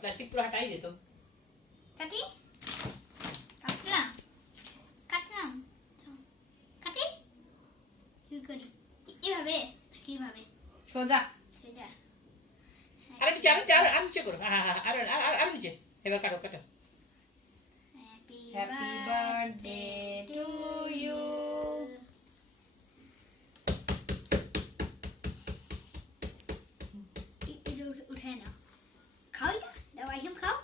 plastic पूरा हटा ही दे तो কাটি কাটলাম কাটলাম কাটি কি করি এইভাবে কিভাবে সোজা সেটা अरे नीचे आराम से करो हाँ हाँ हाँ आराम नीचे এবার কাটো কাটো happy happy birthday to you উঠে নাও খাও এটা দাও আইসম খাও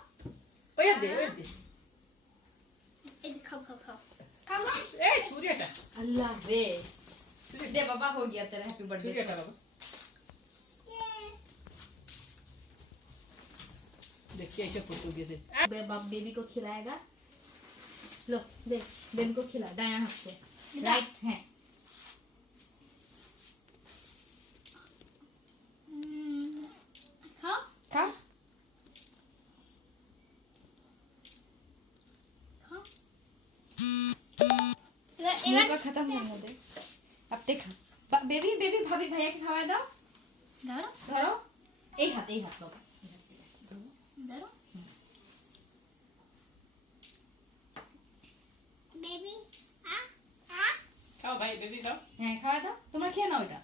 ওই দে এই খাও খাও খাও খাও না ए सूर्यटा अल्लाह रे दे बाबा हो गया तेरा हैप्पी बर्थडे सूर्यटा बाबा देखिए ऐसे फोटो दिए थे बाप बेबी को खिलाएगा लो दे बेबी को खिला दायां हाथ से राइट है খাও खा খাও मुंह का खत्म होने दे अब देखा बेबी बेबी भाभी भैया के खवा दो ধরো धरो एक हाथ बाबा ধরো বেবি खाओ भाई बेबी खाओ হ্যাঁ খাওয়া দাও তোমরা খেয়ে নাও এটা